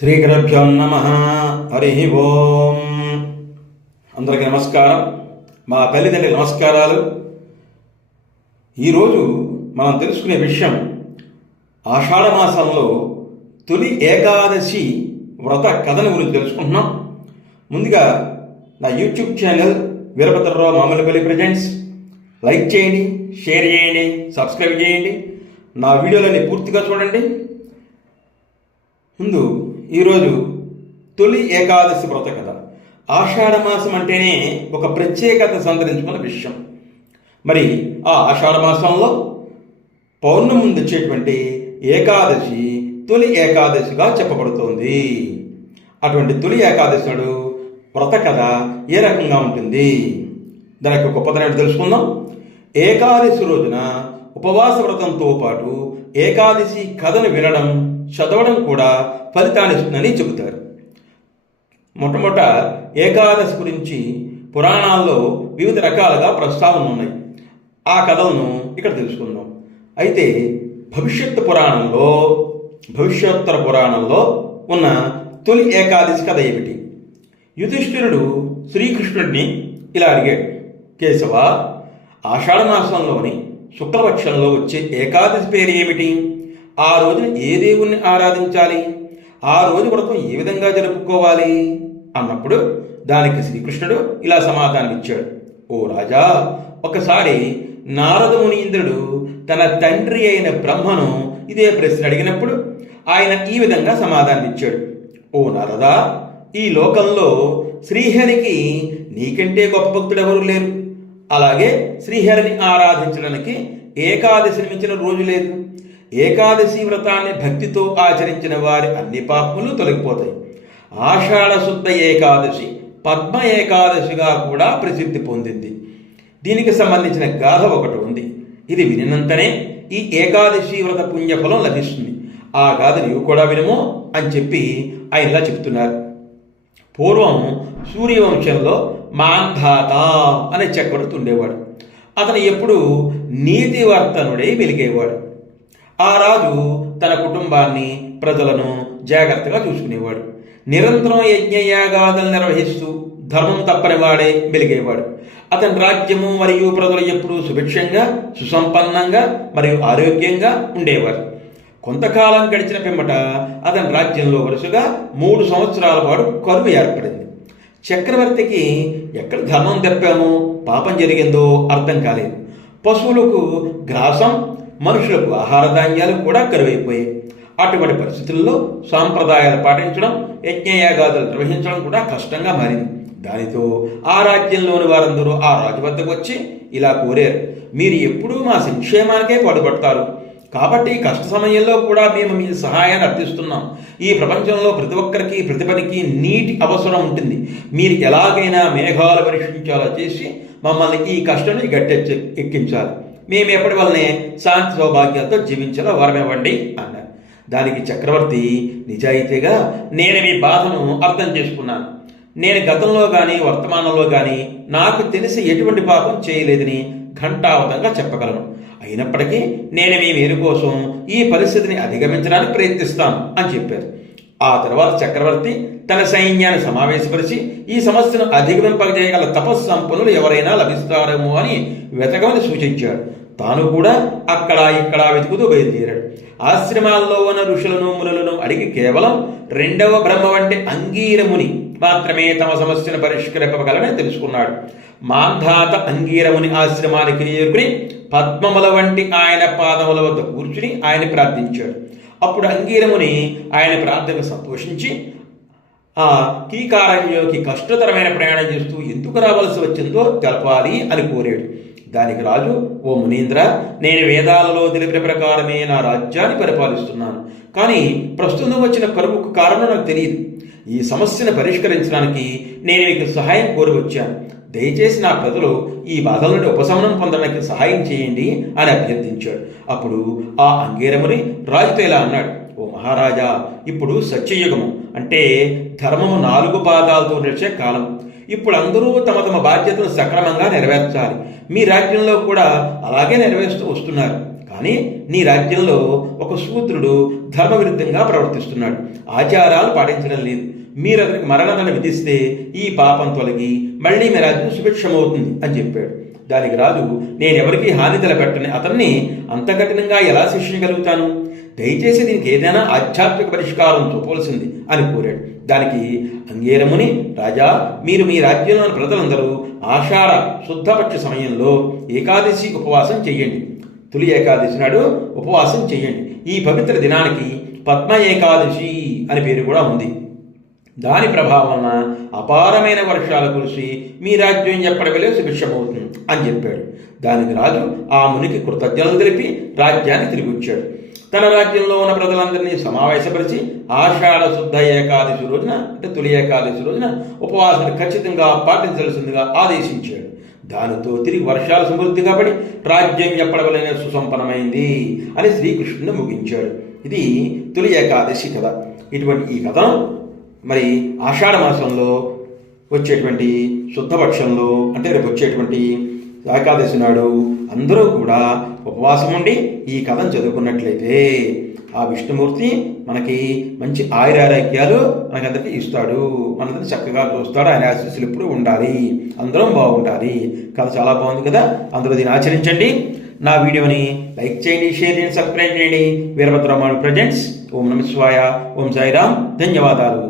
శ్రీగురుభ్యో నమః. హరి ఓం. అందరికీ నమస్కారం. మా తల్లిదండ్రులకు నమస్కారాలు. ఈరోజు మనం తెలుసుకునే విషయం ఆషాఢమాసంలో తొలి ఏకాదశి వ్రత కథను గురించి తెలుసుకుంటున్నాం. ముందుగా నా YouTube channel Veerabhadrarao Mamillapalli presents like చేయండి, షేర్ చేయండి, సబ్స్క్రైబ్ చేయండి. నా వీడియోలని పూర్తిగా చూడండి. ముందు ఈరోజు తొలి ఏకాదశి వ్రత కథ. ఆషాఢమాసం అంటేనే ఒక ప్రత్యేకత సంతరించుకున్న విషయం. మరి ఆ ఆషాఢమాసంలో పౌర్ణమి ముందు వచ్చేటువంటి ఏకాదశి తొలి ఏకాదశిగా చెప్పబడుతోంది. అటువంటి తొలి ఏకాదశి నాడు వ్రత కథ ఏ రకంగా ఉంటుంది, దానికి గొప్పతనం తెలుసుకుందాం. ఏకాదశి రోజున ఉపవాస వ్రతంతో పాటు ఏకాదశి కథను వినడం, చదవడం కూడా ఫలితాన్ని ఇస్తుందని చెబుతారు. మొట్టమొదట ఏకాదశి గురించి పురాణాల్లో వివిధ రకాలుగా ప్రస్తావనలు ఉన్నాయి. ఆ కథలను ఇక్కడ తెలుసుకుందాం. అయితే భవిష్యోత్తర పురాణంలో ఉన్న తొలి ఏకాదశి కథ ఏమిటి? యుధిష్ఠిరుడు శ్రీకృష్ణుడిని ఇలా అడిగాడు, కేశవ, ఆషాఢమాసంలోని శుక్లపక్షంలో వచ్చే ఏకాదశి పేరు ఏమిటి? ఆ రోజున ఏ దేవుణ్ణి ఆరాధించాలి? ఆ రోజు వ్రతం ఏ విధంగా జరుపుకోవాలి అన్నప్పుడు దానికి శ్రీకృష్ణుడు ఇలా సమాధానం ఇచ్చాడు. ఓ రాజా, ఒకసారి నారద మునీంద్రుడు తన తండ్రి అయిన బ్రహ్మను ఇదే ప్రశ్న అడిగినప్పుడు ఆయన ఈ విధంగా సమాధానం ఇచ్చాడు. ఓ నారదా, ఈ లోకంలో శ్రీహరికి నీకంటే గొప్ప భక్తుడు ఎవరు లేరు. అలాగే శ్రీహరిని ఆరాధించడానికి ఏకాదశిని మించిన రోజు లేదు. ఏకాదశి వ్రతాన్ని భక్తితో ఆచరించిన వారి అన్ని పాపములు తొలగిపోతాయి. ఆషాఢ శుద్ధ ఏకాదశి పద్మ ఏకాదశిగా కూడా ప్రసిద్ధి పొందింది. దీనికి సంబంధించిన గాథ ఒకటి ఉంది. ఇది వినినంతనే ఈ ఏకాదశి వ్రత పుణ్యఫలం లభిస్తుంది. ఆ గాథ నీవు కూడా వినము అని చెప్పి ఆయనలా చెప్తున్నారు. పూర్వం సూర్యవంశంలో మాంధాత అనే చక్రవర్తి ఉండేవాడు. అతను ఎప్పుడూ నీతివర్తనుడై వెలిగేవాడు. ఆ రాజు తన కుటుంబాన్ని, ప్రజలను జాగ్రత్తగా చూసుకునేవాడు. నిరంతరం యజ్ఞయాగాదులు నిర్వహిస్తూ ధర్మం తప్పని వాడే వెలిగేవాడు. అతని రాజ్యము మరియు ప్రజలు ఎప్పుడూ సుభిక్షంగా, సుసంపన్నంగా మరియు ఆరోగ్యంగా ఉండేవారు. కొంతకాలం గడిచిన పిమ్మట అతని రాజ్యంలో వరుసగా 3 సంవత్సరాల పాటు కరువు ఏర్పడింది. చక్రవర్తికి ఎక్కడ ధర్మం తప్పామో, పాపం జరిగిందో అర్థం కాలేదు. పశువులకు గ్రాసం, మనుషులకు ఆహార ధాన్యాలు కూడా కరువైపోయాయి. అటువంటి పరిస్థితుల్లో సాంప్రదాయాలు పాటించడం, యజ్ఞయాగాదులు నిర్వహించడం కూడా కష్టంగా మారింది. దానితో ఆ రాజ్యంలోని వారందరూ ఆ రాజు వద్దకు వచ్చి ఇలా కోరారు, మీరు ఎప్పుడూ మా సంక్షేమానికే పాటుపడతారు. కాబట్టి కష్ట సమయంలో కూడా మేము మీ సహాయాన్ని అర్థిస్తున్నాం. ఈ ప్రపంచంలో ప్రతి ఒక్కరికి, ప్రతి పనికి నీటి అవసరం ఉంటుంది. మీరు ఎలాగైనా మేఘాలు వర్షించేలా చేసి మమ్మల్ని ఈ కష్టాన్ని ఎక్కించాలి. మేము ఎప్పటి వల్లనే శాంతి సౌభాగ్యాలతో జీవించేలా వరమివ్వండి అన్నారు. దానికి చక్రవర్తి నిజాయితీగా, నేను మీ బాధను అర్థం చేసుకున్నాను. నేను గతంలో కానీ వర్తమానంలో కానీ నాకు తెలిసి ఎటువంటి పాపం చేయలేదని ఘంటావతంగా చెప్పగలను. అయినప్పటికీ నేను మీ మేలు కోసం ఈ పరిస్థితిని అధిగమించడానికి ప్రయత్నిస్తాను అని చెప్పారు. ఆ తర్వాత చక్రవర్తి తన సైన్యాన్ని సమావేశపరిచి ఈ సమస్యను అధిగమింపజేయగల తపస్సంపన్నులు ఎవరైనా లభిస్తారేమో అని వెతకమని సూచించాడు. తాను కూడా అక్కడ ఇక్కడ వెతుకుతూ బయలుదేరాడు. ఆశ్రమాల్లో ఉన్న ఋషులను, మునులను అడిగి కేవలం 2వ బ్రహ్మ వంటి అంగీరముని మాత్రమే తమ సమస్యను పరిష్కరింపగలనని తెలుసుకున్నాడు. మాంధాత అంగీరముని ఆశ్రమానికి చేరుకుని పద్మముల వంటి ఆయన పాదముల వద్ద కూర్చుని ఆయన ప్రార్థించాడు. అప్పుడు అంగీరముని ఆయన ప్రార్థనకు సంతోషించి ఆ కీకారణ్యంలోకి కష్టతరమైన ప్రయాణం చేస్తూ ఎందుకు రావాల్సి వచ్చిందో తెలపాలి అని కోరాడు. దానికి రాజు, ఓ మునీంద్ర, నేను వేదాలలో తెలిపిన ప్రకారమే నా రాజ్యాన్ని పరిపాలిస్తున్నాను. కానీ ప్రస్తుతం వచ్చిన కరువుకు కారణం నాకు తెలియదు. ఈ సమస్యను పరిష్కరించడానికి నేను మీకు సహాయం కోరి వచ్చాను. దయచేసి నా ప్రజలు ఈ బాధల నుండి ఉపశమనం పొందడానికి సహాయం చేయండి అని అభ్యర్థించాడు. అప్పుడు ఆ అంగీరముని రాజుతో ఇలా అన్నాడు, ఓ మహారాజా, ఇప్పుడు సత్యయుగము అంటే ధర్మము 4 పాదాలతో నడిచే కాలం. ఇప్పుడు అందరూ తమ తమ బాధ్యతను సక్రమంగా నెరవేర్చాలి. మీ రాజ్యంలో కూడా అలాగే నెరవేరుస్తూ వస్తున్నారు. కానీ నీ రాజ్యంలో ఒక శూద్రుడు ధర్మ విరుద్ధంగా ప్రవర్తిస్తున్నాడు, ఆచారాలు పాటించడం లేదు. మీరు అతనికి మరణదండ విధిస్తే ఈ పాపం తొలగి మళ్ళీ మీ రాజ్యం సుభిక్షమవుతుంది అని చెప్పాడు. దానికి రాజు, నేనెవరికీ హాని తలపెట్టని అతన్ని అంత కఠినంగా ఎలా శిక్షించగలుగుతాను? దయచేసి దీనికి ఏదైనా ఆధ్యాత్మిక పరిష్కారం చూపవలసింది అని కోరాడు. దానికి అంగీరముని, రాజా, మీరు మీ రాజ్యంలోని ప్రజలందరూ ఆషాఢ శుద్ధపక్ష సమయంలో ఏకాదశి ఉపవాసం చెయ్యండి. తొలి ఏకాదశి నాడు ఉపవాసం చెయ్యండి. ఈ పవిత్ర దినానికి పద్మ ఏకాదశి అని పేరు కూడా ఉంది. దాని ప్రభావం అపారమైన వర్షాలు కురిసి మీ రాజ్యం ఎప్పటికలే సుభిక్షమవుతుంది అని చెప్పాడు. దానికి రాజు ఆ మునికి కృతజ్ఞతలు తెలిపి రాజ్యాన్ని తిరిగి వచ్చాడు. తన రాజ్యంలో ఉన్న ప్రజలందరినీ సమావేశపరిచి ఆషాఢ శుద్ధ ఏకాదశి రోజున, అంటే తొలి ఏకాదశి రోజున ఉపవాసాన్ని ఖచ్చితంగా పాటించాల్సిందిగా ఆదేశించాడు. దానితో తిరిగి వర్షాలు సమృద్ధిగా పడి రాజ్యం ఎప్పటికైనా సుసంపన్నమైంది అని శ్రీకృష్ణుడు ముగించాడు. ఇది తొలి ఏకాదశి కథ. ఇటువంటి ఈ కథను మరి ఆషాఢ మాసంలో వచ్చేటువంటి శుద్ధపక్షంలో, అంటే రేపు వచ్చేటువంటి ఏకాదశి నాడు అందరూ కూడా ఉపవాసం ఉండి ఈ కథను చదువుకున్నట్లయితే ఆ విష్ణుమూర్తి మనకి మంచి ఆయురారోగ్యాలు మనకందరికీ ఇస్తాడు, మనందరినీ చక్కగా చూస్తాడు. ఆయన ఆశీస్సులు ఎప్పుడు ఉండాలి, అందరం బాగుండాలి. కథ చాలా బాగుంది కదా, అందరూ దీన్ని ఆచరించండి. నా వీడియోని లైక్ చేయండి, షేర్ చేయండి, సబ్స్క్రైబ్ చేయండి. వీరభద్రరామాను ప్రజెంట్స్. ఓం నమః శివాయ, ఓం సాయిరామ్. ధన్యవాదాలు.